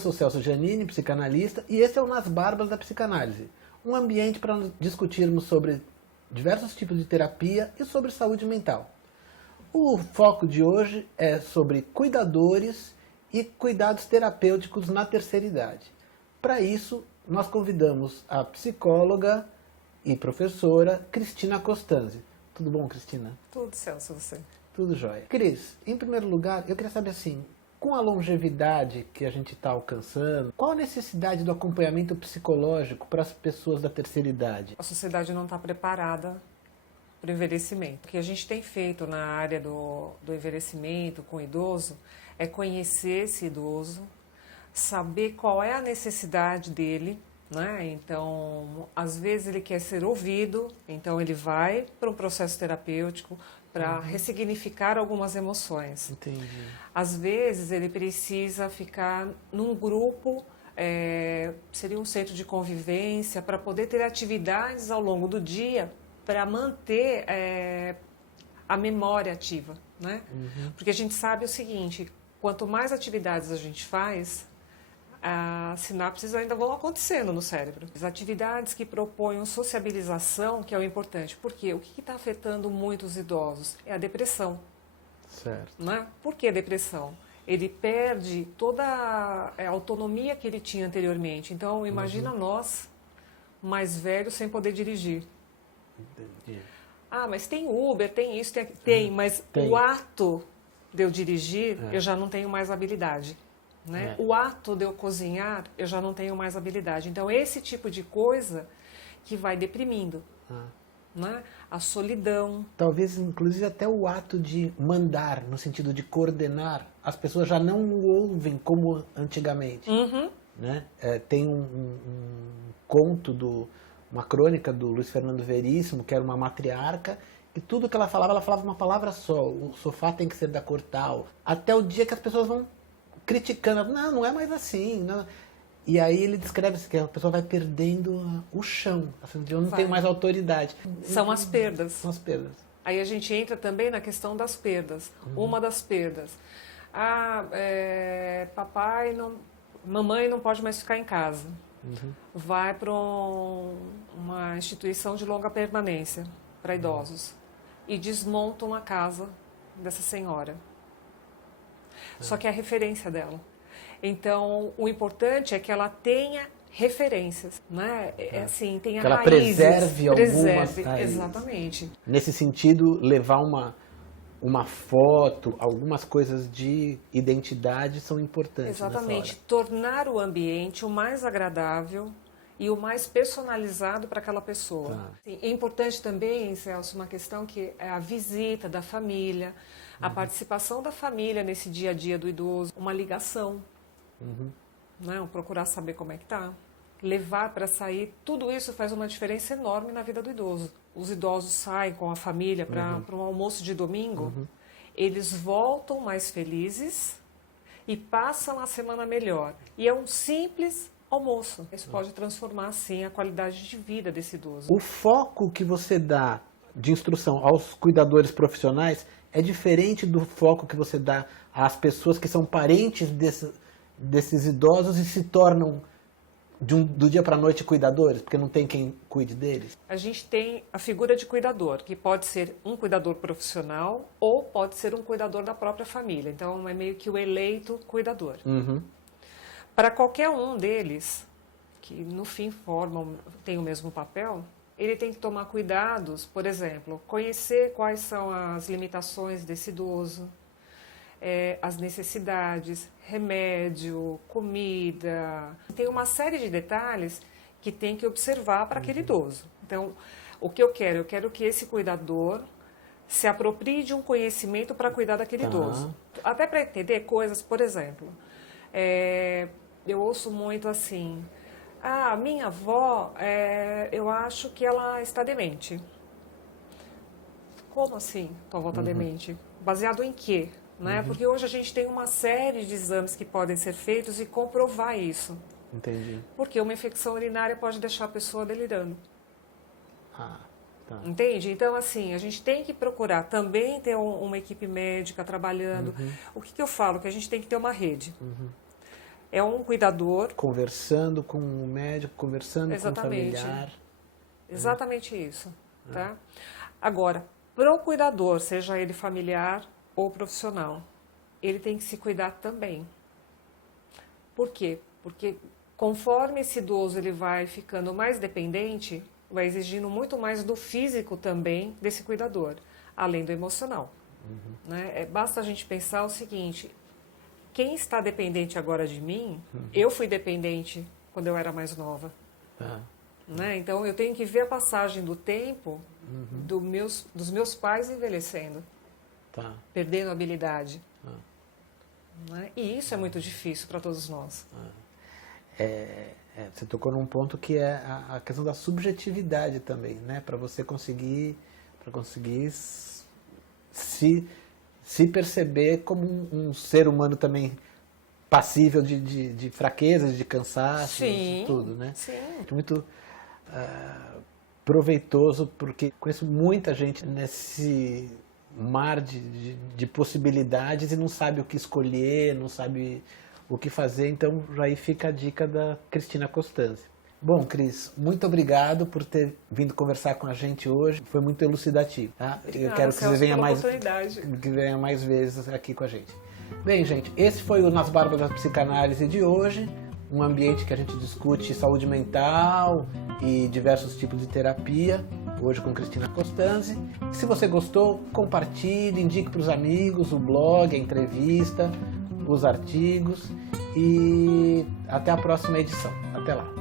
sou Celso Giannini, psicanalista, e esse é o Nas Barbas da Psicanálise, um ambiente para discutirmos sobre diversos tipos de terapia e sobre saúde mental. O foco de hoje é sobre cuidadores e cuidados terapêuticos na terceira idade. Para isso, nós convidamos a psicóloga e professora Cristina Costanzi. Tudo bom, Cristina? Tudo, Celso, você. Tudo jóia. Cris, em primeiro lugar, eu queria saber assim, com a longevidade que a gente está alcançando, qual a necessidade do acompanhamento psicológico para as pessoas da terceira idade? A sociedade não está preparada para o envelhecimento. O que a gente tem feito na área do envelhecimento com o idoso é conhecer esse idoso, saber qual é a necessidade dele, né? Então, às vezes ele quer ser ouvido, então ele vai para um processo terapêutico para ressignificar algumas emoções. Entendi. Às vezes ele precisa ficar num grupo, seria um centro de convivência, para poder ter atividades ao longo do dia para manter a memória ativa, né? Porque a gente sabe o seguinte, quanto mais atividades a gente faz, as sinapses ainda vão acontecendo no cérebro. As atividades que propõem sociabilização, que é o importante. Por quê? O que está afetando muito os idosos? É a depressão. Certo. Né? Por que a depressão? Ele perde toda a autonomia que ele tinha anteriormente. Então, imagina nós, mais velhos, sem poder dirigir. Entendi. Ah, mas tem Uber, tem isso, tem, mas Tem. o ato de eu dirigir, eu já não tenho mais habilidade. Né? O ato de eu cozinhar, eu já não tenho mais habilidade. Então, esse tipo de coisa que vai deprimindo. Né? A solidão. Talvez, inclusive, até o ato de mandar, no sentido de coordenar, as pessoas já não o ouvem como antigamente. Né? Tem um conto, uma crônica do Luiz Fernando Veríssimo, que era uma matriarca, e tudo que ela falava uma palavra só. O sofá tem que ser da cor tal. Até o dia que as pessoas vão criticando. Não é mais assim. Não. E aí ele descreve que a pessoa vai perdendo o chão. Assim, eu não tenho mais autoridade. São as perdas. São as perdas. Aí a gente entra também na questão das perdas. Uma das perdas. Mamãe não pode mais ficar em casa. Vai para uma instituição de longa permanência para idosos e desmontam a casa dessa senhora. Só que é a referência dela. Então, o importante é que ela tenha referências, né? Assim, tenha que ela raízes. preserve algumas raízes. Exatamente. Nesse sentido, levar uma foto, algumas coisas de identidade são importantes. Exatamente. Tornar o ambiente o mais agradável e o mais personalizado para aquela pessoa. Tá. Sim, é importante também, Celso, uma questão que é a visita da família, a participação da família nesse dia a dia do idoso, uma ligação, né? Procurar saber como é que está, levar para sair, tudo isso faz uma diferença enorme na vida do idoso. Os idosos saem com a família para um almoço de domingo, eles voltam mais felizes e passam a semana melhor. E é um simples almoço. Isso pode transformar, assim, a qualidade de vida desse idoso. O foco que você dá de instrução aos cuidadores profissionais é diferente do foco que você dá às pessoas que são parentes desses idosos e se tornam do dia para a noite cuidadores, porque não tem quem cuide deles? A gente tem a figura de cuidador, que pode ser um cuidador profissional ou pode ser um cuidador da própria família. Então, é meio que o eleito cuidador. Para qualquer um deles, que no fim tem o mesmo papel, ele tem que tomar cuidados, por exemplo, conhecer quais são as limitações desse idoso, as necessidades, remédio, comida. Tem uma série de detalhes que tem que observar para aquele idoso. Então, o que eu quero? Eu quero que esse cuidador se aproprie de um conhecimento para cuidar daquele idoso. Até para entender coisas, por exemplo, eu ouço muito assim, minha avó, eu acho que ela está demente. Como assim, tua avó está demente? Baseado em quê? Né? Porque hoje a gente tem uma série de exames que podem ser feitos e comprovar isso. Entendi. Porque uma infecção urinária pode deixar a pessoa delirando. Tá. Entende? Então, assim, a gente tem que procurar também ter uma equipe médica trabalhando. O que eu falo? Que a gente tem que ter uma rede. É um cuidador... Conversando com o médico, conversando com o familiar. Exatamente isso. Tá? Agora, para o cuidador, seja ele familiar ou profissional, ele tem que se cuidar também. Por quê? Porque conforme esse idoso ele vai ficando mais dependente, vai exigindo muito mais do físico também desse cuidador, além do emocional. Né? Basta a gente pensar o seguinte, quem está dependente agora de mim, eu fui dependente quando eu era mais nova. Né? Então eu tenho que ver a passagem do tempo dos meus pais envelhecendo, perdendo habilidade. Né? E isso é muito difícil para todos nós. Você tocou num ponto que é a questão da subjetividade também, né? Para você conseguir se perceber como um ser humano também passível de fraquezas, de cansaço, de tudo, né? Sim. Muito proveitoso, porque conheço muita gente nesse mar de possibilidades e não sabe o que escolher, não sabe o que fazer, então aí fica a dica da Cristina Costanzi. Bom, Cris, muito obrigado por ter vindo conversar com a gente hoje, foi muito elucidativo. Tá? Eu quero que você venha mais vezes aqui com a gente. Bem, gente, esse foi o Nas Barbas da Psicanálise de hoje, um ambiente que a gente discute saúde mental e diversos tipos de terapia, hoje com Cristina Costanzi. Se você gostou, compartilhe, indique para os amigos o blog, a entrevista, os artigos e até a próxima edição. Até lá!